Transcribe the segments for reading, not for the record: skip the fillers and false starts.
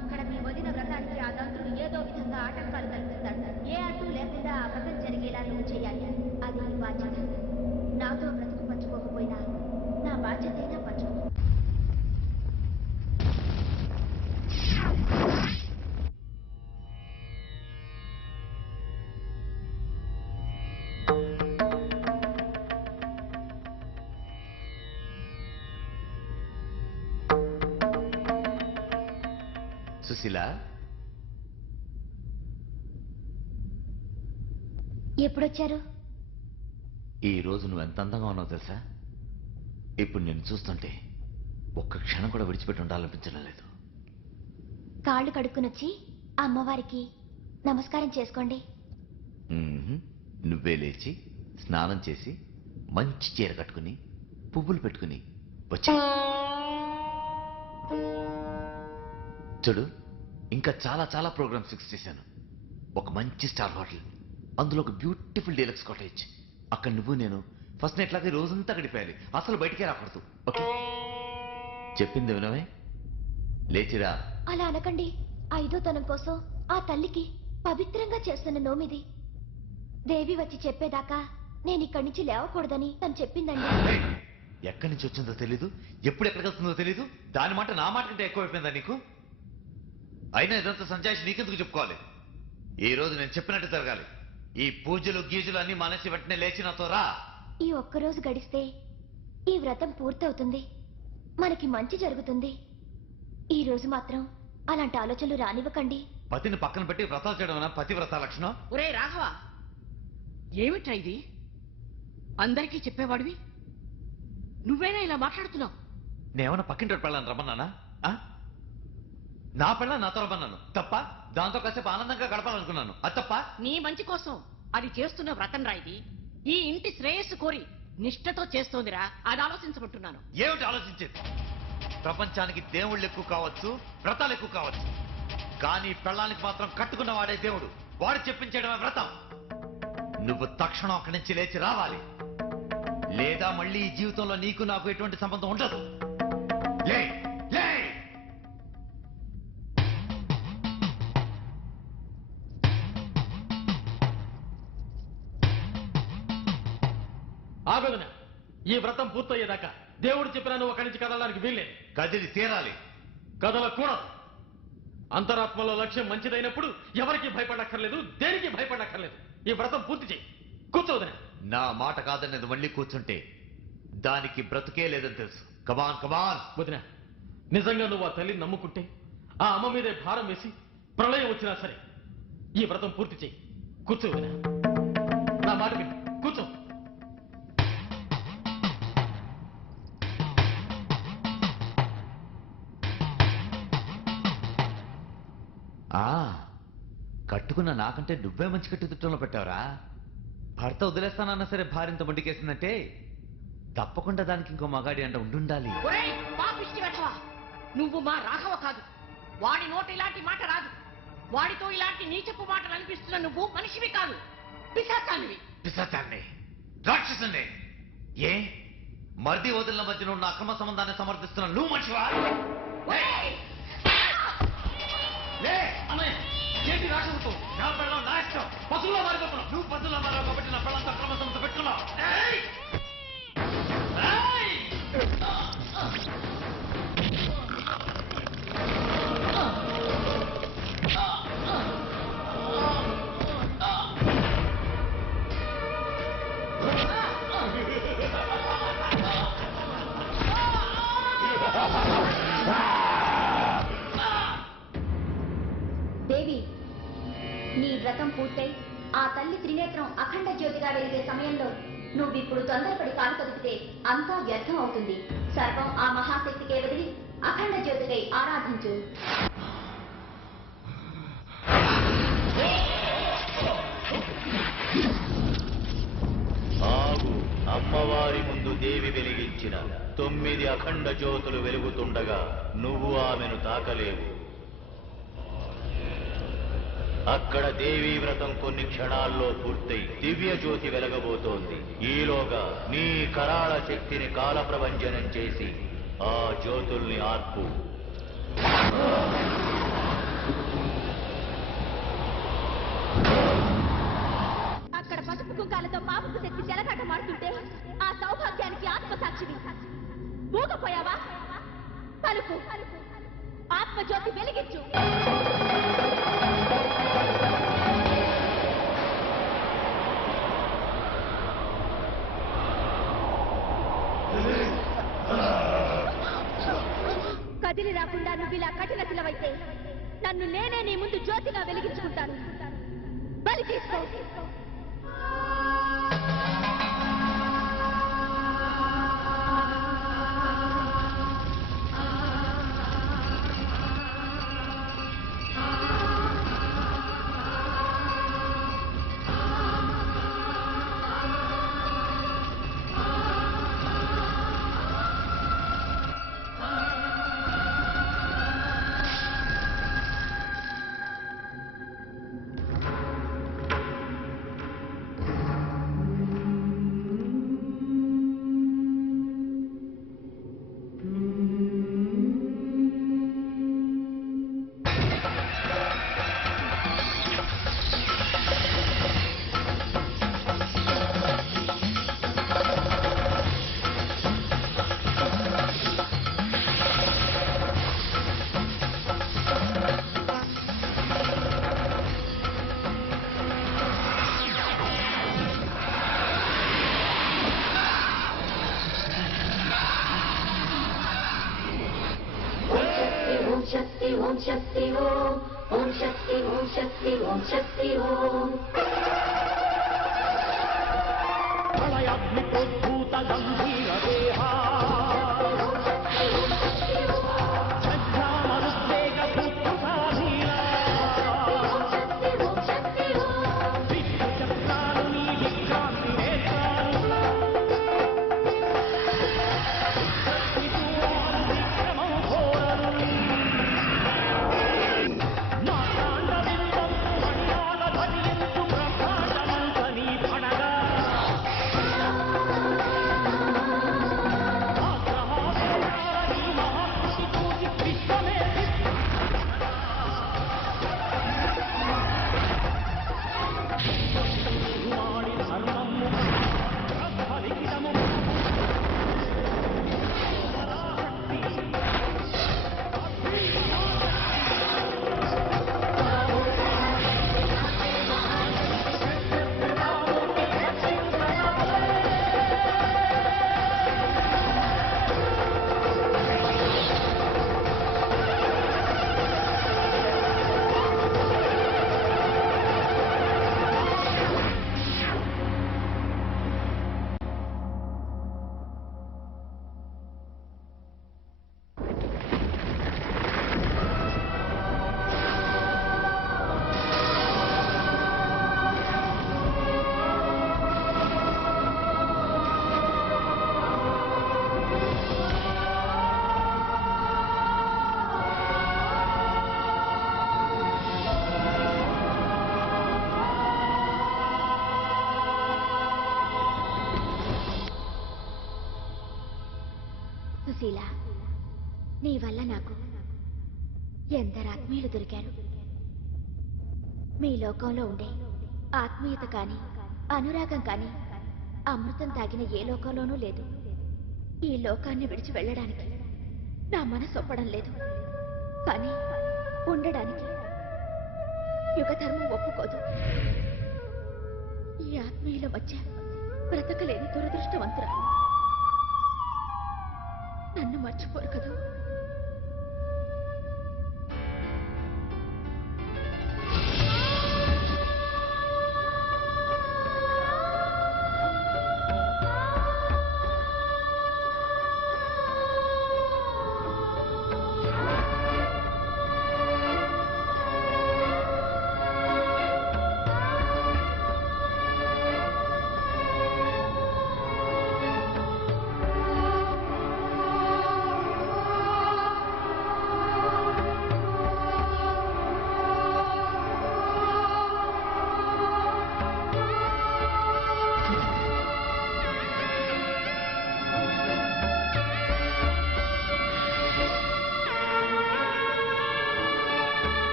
అక్కడ మీ వదిన వ్రతానికి ఆ దంతుడు ఏదో విధంగా ఆటంకాలు కల్పిస్తాడు. ఏ అడ్డు లేకుండా ఆ వ్రతం జరిగేలా నువ్వు చేయాలి. అది నీ బాధ్యత. నాతో బ్రతుకు పంచుకోకపోయినా నా బాధ్యత అయినా పంచుకో. సుశీల, ఎప్పుడొచ్చారు? ఈ రోజు నువ్వు ఎంత అందంగా ఉన్నావు తెలుసా? ఇప్పుడు నేను చూస్తుంటే ఒక్క క్షణం కూడా విడిచిపెట్టి ఉండాలనిపించడం లేదు. కాళ్ళు కడుక్కునొచ్చి అమ్మవారికి నమస్కారం చేసుకోండి. నువ్వే లేచి స్నానం చేసి మంచి చీర కట్టుకుని పువ్వులు పెట్టుకుని వచ్చా. చూడు, ఇంకా చాలా చాలా ప్రోగ్రామ్స్ ఫిక్స్ చేశాను. ఒక మంచి స్టార్ హోటల్, అందులో ఒక బ్యూటిఫుల్ డీలక్స్ కాటేజ్. అక్కడ నువ్వు నేను ఫస్ట్ నైట్ లాగా రోజంతా గడిపేయాలి. అసలు బయటికే రాకూడదు. ఓకే? చెప్పింది వినవే? లేచిరా. అలా అనకండి. ఐదో తనం కోసం ఆ తల్లికి పవిత్రంగా చేస్తున్న నోమిది. దేవి వచ్చి చెప్పేదాకా నేను ఇక్కడి నుంచి లేవకూడదని తను చెప్పిందండి. ఎక్కడి నుంచి వచ్చిందో తెలీదు, ఎప్పుడు ఎక్కడికి వెళ్తుందో తెలీదు. దాని మాట నా మాట కంటే ఎక్కువైపోయిందా నీకు? అయినా ఇదంతా సంజాయిషి నీకెందుకు చెప్పుకోవాలి? ఈ రోజు నేను చెప్పినట్టు జరగాలి. ఈ పూజలు గీజులు అన్ని మానేసి వెంటనే లేచి నాతో రా. ఈ ఒక్కరోజు గడిస్తే ఈ వ్రతం పూర్తవుతుంది, మనకి మంచి జరుగుతుంది. ఈ రోజు మాత్రం అలాంటి ఆలోచనలు రానివ్వకండి. పతిని పక్కన పెట్టి వ్రతాలు చేయడం పతివ్రత లక్షణం. ఒరే రాఘవ, ఏమిట్రా ఇది? అందరికీ చెప్పేవాడివి నువ్వేనా ఇలా మాట్లాడుతున్నావు? నేనేమన్నా పక్కింటి పెళ్ళాను రమ్మన్నానా? నా పెళ్ళ నాతో రమ్మన్నాను తప్ప? దాంతో కాసేపు ఆనందంగా గడపాలనుకున్నాను, అది తప్ప? నీ మంచి కోసం అది చేస్తున్న వ్రతం రా ఇది. ఈ ఇంటి శ్రేయస్సు కోరి నిష్ఠతో చేస్తోందిరా, అది ఆలోచించమంటున్నాను. ఏమిటి ఆలోచించేది? ప్రపంచానికి దేవుళ్ళు ఎక్కువ కావచ్చు, వ్రతాలు ఎక్కువ కావచ్చు, కానీ పెళ్ళానికి మాత్రం కట్టుకున్న వాడే దేవుడు. వాడు చెప్పించడమే వ్రతం. నువ్వు తక్షణం అక్కడి నుంచి లేచి రావాలి, లేదా మళ్ళీ ఈ జీవితంలో నీకు నాకు ఎటువంటి సంబంధం ఉండదు. లే లే. ఆగదున, ఈ వ్రతం పూర్తయ్యేదాకా దేవుడు చెప్పినా నువ్వు అక్కడి నుంచి కదలడానికి వీల్లేదు. కదిలి తీరాలి. కదలకూడదు. అంతరాత్మలో లక్ష్యం మంచిదైనప్పుడు ఎవరికి భయపడక్కర్లేదు, దేనికి భయపడక్కర్లేదు. ఈ వ్రతం పూర్తి చేయి. కూర్చోదన. నా మాట కాదనేది మళ్ళీ కూర్చుంటే దానికి బ్రతుకే లేదని తెలుసు. కమాన్ కమాన్. వదిన, నిజంగా నువ్వు ఆ తల్లిని నమ్ముకుంటే ఆ అమ్మ మీదే భారం వేసి ప్రళయం వచ్చినా సరే ఈ వ్రతం పూర్తి చేయి. కూర్చో వదిన, నా మాట విను. కూర్చో. కట్టుకున్న నాకంటే నువ్వే మంచి కట్టుదిట్టంలో పెట్టావురా. భర్త వదిలేస్తానన్నా సరే భార్యంత మొండికేసిందంటే తప్పకుండా దానికి ఇంకో మగాడి అంట ఉండుండాలి. నువ్వు మా రాఘవ కాదు. వాడి నోటి ఇలాంటి మాట రాదు. వాడితో ఇలాంటి నీచపు మాటలు అనిపిస్తున్న నువ్వు మనిషివి కాదు, పిశాచానివి. పిశాచాన్ని, రాక్షసుని. ఏ మర్ది వదిలిన మధ్య ఉన్న అక్రమ సంబంధాన్ని సమర్థిస్తున్న నువ్వు మనిషివా? ఏంటి రాక్షసుతో? నా పెళ్ళం నా ఇష్టం. పశువులో మారిపోతున్నావు. నువ్వు పశువులో మారావు కాబట్టి నా పెళ్ళంతా అక్రమ సంబంధం పెట్టుకున్నావు. దేవి, నీ వ్రతం పూర్తయి ఆ తల్లి త్రినేత్రం అఖండ జ్యోతిగా వెలిగే సమయంలో నువ్విప్పుడు తొందరపడి కాలు కదిపితే అంతా వ్యర్థం అవుతుంది. సర్వం ఆ మహాశక్తికే వదిలి అఖండ జ్యోతికై ఆరాధించు. ఆగు. అమ్మవారి ముందు దేవి వెలిగించిన 9 అఖండ జ్యోతులు వెలుగుతుండగా నువ్వు ఆమెను తాకలేవు. అక్కడ దేవీ వ్రతం కొన్ని క్షణాల్లో పూర్తయి దివ్య జ్యోతి వెలగబోతోంది. ఈలోగా నీ కరాళ శక్తిని కాలప్రభంజనం చేసి ఆ జ్యోతుల్ని ఆర్పు. చెలకాటం ఆడుతుంటే ఆ సౌభాగ్యానికి ఆత్మసాక్షివి మూగపోయావా? పలుకు, ఆత్మజ్యోతి వెలిగించు. కదిలి రాకుండా నువ్వు ఇలా కఠిన శిలవైతే నన్ను నేనే నీ ముందు జ్యోతిగా వెలిగించుకుంటాను. బలి తీసుకో. ఓం శక్తి ఓం ఓం శక్తి ఓం శక్తి ఓం శక్తి ఓం ప్రళయాగ్నిప్రోద్భూత గంభీర దేహా శ్రద్ధామనుద్వేగ పుత్రసాధీనా విష్ణుచక్రాలు నీ విక్రాంతి నేత్రాలు శక్తిశూరాలు విక్రమం ఘోరలు సుశీల, నీ వల్ల నాకు ఎందరు ఆత్మీయులు దొరికారు. మీ లోకంలో ఉండే ఆత్మీయత కాని అనురాగం కాని అమృతం తాగిన ఏ లోకంలోనూ లేదు. ఈ లోకాన్ని విడిచి వెళ్ళడానికి నా మనసు ఒప్పడం లేదు. కానీ ఉండడానికి యుగధర్మం ఒప్పుకోదు. ఈ ఆత్మీయుల మధ్య బ్రతకలేని దురదృష్టవంతురాలు. నన్ను మర్చిపోరు కదూ.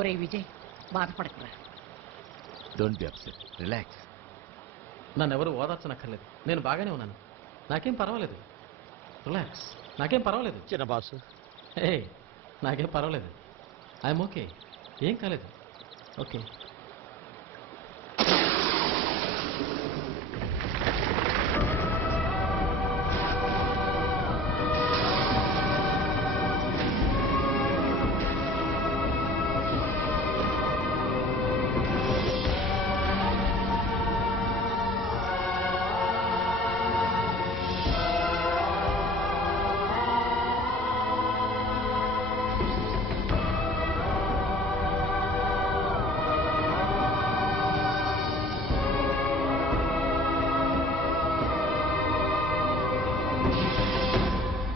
ఒరే విజయ్, బాధపడకురా. Don't be upset, relax. నన్ను ఎవరు ఓదార్చనక్కర్లేదు. నేను బాగానే ఉన్నాను. నాకేం పర్వాలేదు. రిలాక్స్. నాకేం పర్వాలేదు. చిన్న బాసు, ఏ నాకేం పర్వాలేదు. I'm okay. ఏం కాలేదు. ఓకే.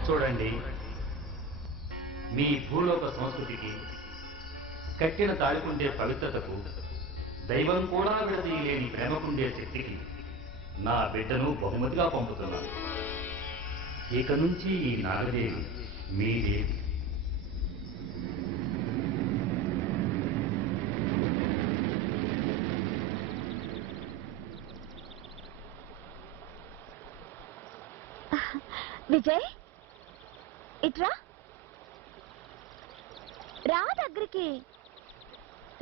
చూడండి, మీ భూలోక సంస్కృతికి కట్టిన తాళికుండే పవిత్రతకు, దైవం కూడా విడదీయలేని ప్రేమకుండే శక్తికి నా బిడ్డను బహుమతిగా పంపుతున్నాను. ఇక నుంచి ఈ నాగదేవి మీదేవి. విజయ్, ఇట్రా. రా దగ్గరికి.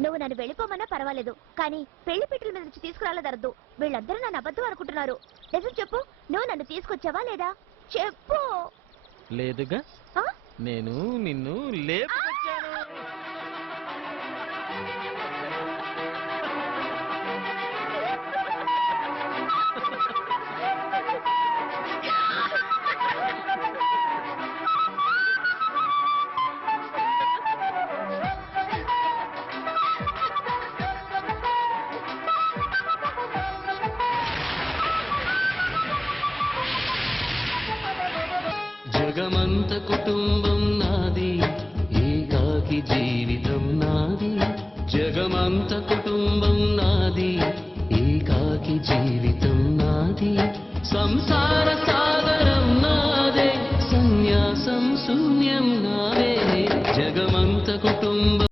నువ్వు నన్ను వెళ్ళిపోమన్నా పర్వాలేదు, కానీ పెళ్లి పెట్టుల మీద నుంచి తీసుకురాలేదరద్దు. వీళ్ళందరూ నన్ను అబద్ధం అనుకుంటున్నారు. నిజం చెప్పు, నువ్వు నన్ను తీసుకొచ్చావా లేదా? చెప్పు. లేదుగా. ఆ? నేను నిన్ను లేపుకొచ్చాను. జగమంత కుటుంబం నాది, ఏకాకి జీవితం నాది. జగమంత కుటుంబం నాది, ఏకాకి జీవితం నాది. సంసార సాగరం నాదే, సన్యాసం శూన్యం నాదే. జగమంత కుటుంబం